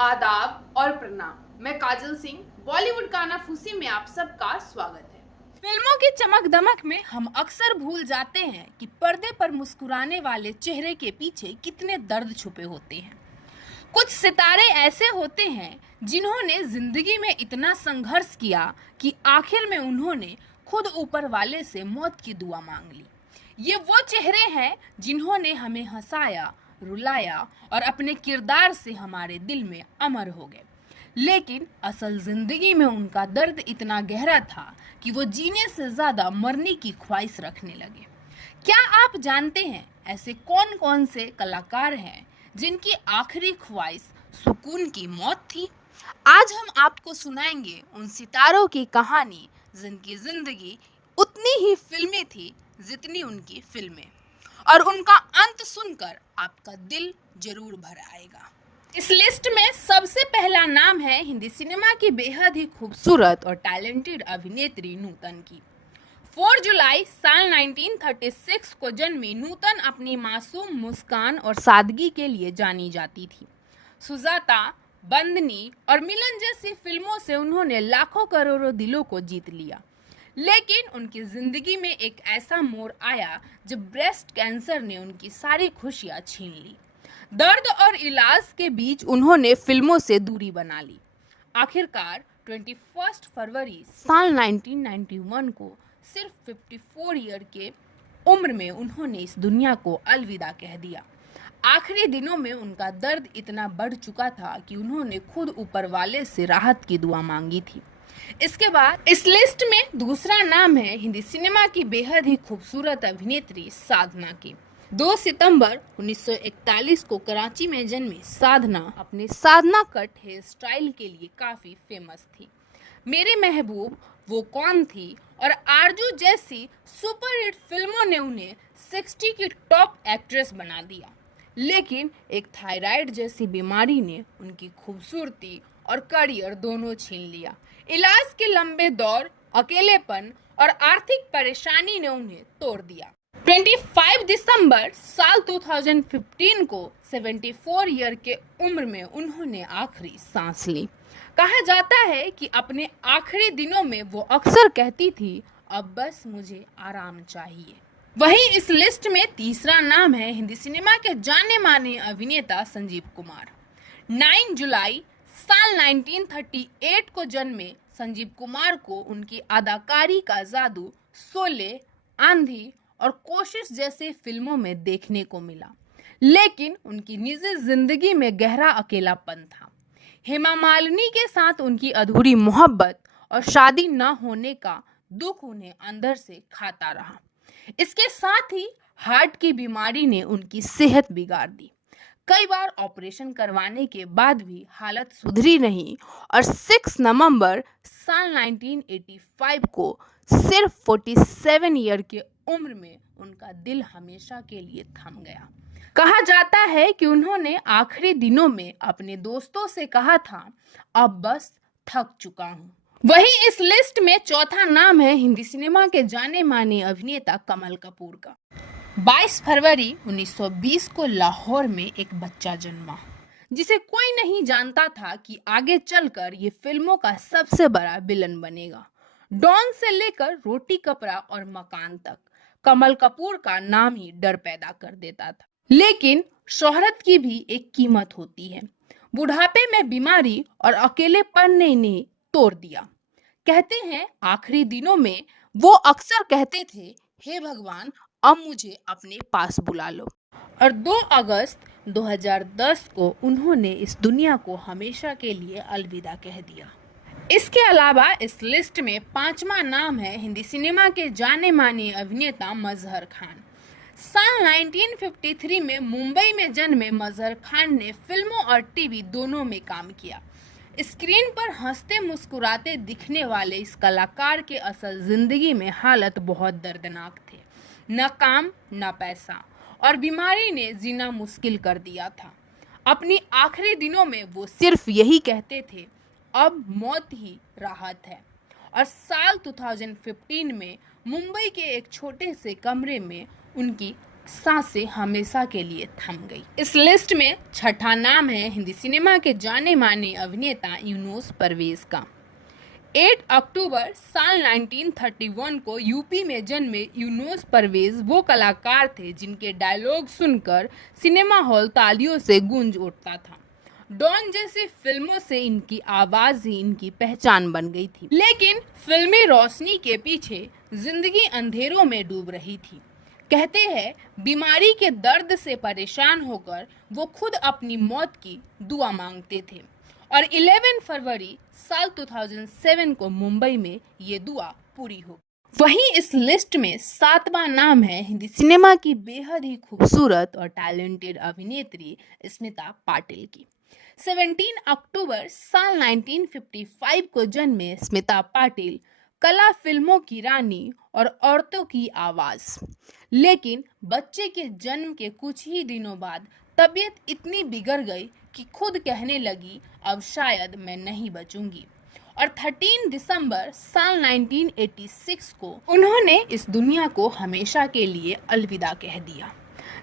आदाब और प्रणाम। मैं काजल सिंह, बॉलीवुड कानाफूसी में आप सबका स्वागत है। फिल्मों की चमक दमक में हम अक्सर भूल जाते हैं कि पर्दे पर मुस्कुराने वाले चेहरे के पीछे कितने दर्द छुपे होते हैं। कुछ सितारे ऐसे होते हैं जिन्होंने जिंदगी में इतना संघर्ष किया कि आखिर में उन्होंने खुद ऊपर वाले से मौत की दुआ मांग ली। ये वो चेहरे हैं जिन्होंने हमें हंसाया, रुलाया और अपने किरदार से हमारे दिल में अमर हो गए। लेकिन असल जिंदगी में उनका दर्द इतना गहरा था कि वो जीने से ज्यादा मरने की ख्वाहिश रखने लगे। क्या आप जानते हैं ऐसे कौन कौन से कलाकार हैं जिनकी आखिरी ख्वाहिश सुकून की मौत थी? आज हम आपको सुनाएंगे उन सितारों की कहानी जिनकी जिंदगी उतनी ही फिल्मी थी जितनी उनकी फिल्में, और उनका अंत सुनकर आपका दिल जरूर भर आएगा। इस लिस्ट में सबसे पहला नाम है हिंदी सिनेमा की बेहद ही खूबसूरत और टैलेंटेड अभिनेत्री नूतन की। 4 जुलाई साल 1936 को जन्मी नूतन अपनी मासूम मुस्कान और सादगी के लिए जानी जाती थी। सुजाता, बंदनी और मिलन जैसी फिल्मों से उन्होंने लाखों करोड़ों दिलों को जीत लिया। लेकिन उनकी जिंदगी में एक ऐसा मोड़ आया जब ब्रेस्ट कैंसर ने उनकी सारी खुशियां छीन ली। दर्द और इलाज के बीच उन्होंने फिल्मों से दूरी बना ली। आखिरकार 21 फरवरी साल 1991 को सिर्फ 54 ईयर के उम्र में उन्होंने इस दुनिया को अलविदा कह दिया। आखिरी दिनों में उनका दर्द इतना बढ़ चुका था कि उन्होंने खुद ऊपर वाले से राहत की दुआ मांगी थी। इसके बाद इस लिस्ट में दूसरा नाम है हिंदी सिनेमा की बेहद ही खूबसूरत अभिनेत्री साधना की। 2 सितंबर 1941 को कराची में जन्मी साधना अपने साधना कट हेयर स्टाइल के लिए काफी फेमस थी। मेरे महबूब, वो कौन थी और आरजू जैसी सुपरहिट फिल्मों ने उन्हें 60 की टॉप एक्ट्रेस बना दिया। लेकिन एक थायराइड जैसी बीमारी ने उनकी खूबसूरती और करियर दोनों छीन लिया। इलाज के लंबे दौर, अकेलेपन और आर्थिक परेशानी ने उन्हें तोड़ दिया। 25 दिसंबर साल 2015 को 74 ईयर के उम्र में उन्होंने आखिरी सांस ली। कहा जाता है कि अपने आखिरी दिनों में वो अक्सर कहती थी, अब बस मुझे आराम चाहिए। वहीं इस लिस्ट में तीसरा नाम है हिंदी सिनेमा के जाने माने अभिनेता संजीव कुमार। 9 जुलाई साल 1938 को जन्मे संजीव कुमार को उनकी अदाकारी का जादू शोले, आंधी और कोशिश जैसी फिल्मों में देखने को मिला। लेकिन उनकी निजी जिंदगी में गहरा अकेलापन था। हेमा मालिनी के साथ उनकी अधूरी मोहब्बत और शादी न होने का दुख उन्हें अंदर से खाता रहा। इसके साथ ही हार्ट की बीमारी ने उनकी सेहत बिगाड़ दी। कई बार ऑपरेशन करवाने के बाद भी हालत सुधरी नहीं और 6 नवंबर साल 1985 को सिर्फ 47 ईयर के उम्र में उनका दिल हमेशा के लिए थम गया। कहा जाता है कि उन्होंने आखिरी दिनों में अपने दोस्तों से कहा था, अब बस थक चुका हूँ। वहीं इस लिस्ट में चौथा नाम है हिंदी सिनेमा के जाने माने अभिनेता कमल कपूर का। 22 फरवरी 1920 को लाहौर में एक बच्चा जन्मा जिसे कोई नहीं जानता था कि आगे चलकर ये फिल्मों का सबसे बड़ा विलन बनेगा। डॉन से लेकर रोटी कपड़ा और मकान तक कमल कपूर का नाम ही डर पैदा कर देता था। लेकिन शोहरत की भी एक कीमत होती है। बुढ़ापे में बीमारी और अकेलेपन ने इन्हें तोड़ दिया। कहते हैं आखिरी दिनों में वो अक्सर कहते थे, हे भगवान, अब मुझे अपने पास बुला लो। और 2 अगस्त 2010 को उन्होंने इस दुनिया को हमेशा के लिए अलविदा कह दिया। इसके अलावा इस लिस्ट में 5वां नाम है हिंदी सिनेमा के जाने माने अभिनेता मजहर खान। साल 1953 में मुंबई में जन्मे मजहर खान ने फिल्मों और टीवी दोनों में काम किया। स्क्रीन पर हंसते मुस्कुराते दिखने वाले इस कलाकार के असल जिंदगी में हालत बहुत दर्दनाक थे। न काम, न पैसा और बीमारी ने जीना मुश्किल कर दिया था। अपनी आखिरी दिनों में वो सिर्फ यही कहते थे, अब मौत ही राहत है। और साल 2015 में मुंबई के एक छोटे से कमरे में उनकी सांसें हमेशा के लिए थम गई। इस लिस्ट में छठा नाम है हिंदी सिनेमा के जाने माने अभिनेता यूनुस परवेज का। 8 अक्टूबर साल 1931 को यूपी में जन्मे यूनुस परवेज वो कलाकार थे जिनके डायलॉग सुनकर सिनेमा हॉल तालियों से गूंज उठता था। डॉन जैसी फिल्मों से इनकी आवाज ही इनकी पहचान बन गई थी, लेकिन फिल्मी रोशनी के पीछे जिंदगी अंधेरों में डूब रही थी। कहते हैं बीमारी के दर्द से परेशान होकर वो खुद अपनी मौत की दुआ मांगते थे और 11 फरवरी साल 2007 को मुंबई में ये दुआ पूरी हो। वहीं इस लिस्ट में 7वां नाम है हिंदी सिनेमा की बेहद ही खूबसूरत और टैलेंटेड अभिनेत्री स्मिता पाटिल की। 17 अक्टूबर साल 1955 को जन्मे स्मिता पाटिल कला फिल्मों की रानी और औरतों की आवाज। लेकिन बच्चे के जन्म के कुछ ही दिनों बाद तबीयत इतनी बिगड़ गई कि खुद कहने लगी अब शायद मैं नहीं बचूंगी और 13 दिसंबर साल 1986 को उन्होंने इस दुनिया को हमेशा के लिए अलविदा कह दिया।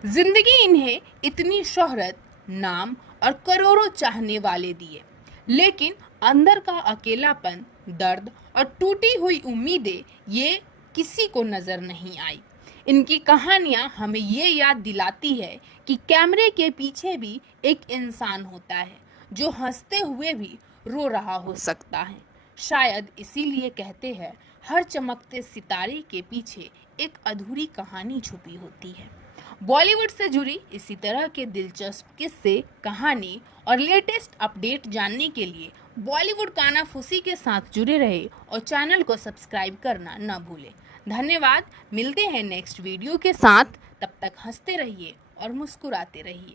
जिंदगी इन्हें इतनी शोहरत, नाम और करोड़ों चाहने वाले दिए, लेकिन अंदर का अकेलापन, दर्द और टूटी हुई उम्मीदें ये किसी को नजर नहीं आई। इनकी कहानियां हमें ये याद दिलाती है कि कैमरे के पीछे भी एक इंसान होता है जो हंसते हुए भी रो रहा हो सकता है। शायद इसीलिए कहते हैं हर चमकते सितारे के पीछे एक अधूरी कहानी छुपी होती है। बॉलीवुड से जुड़ी इसी तरह के दिलचस्प किस्से, कहानी और लेटेस्ट अपडेट जानने के लिए बॉलीवुड कानाफूसी के साथ जुड़े रहे और चैनल को सब्सक्राइब करना न भूलें। धन्यवाद। मिलते हैं नेक्स्ट वीडियो के साथ, तब तक हंसते रहिए और मुस्कुराते रहिए।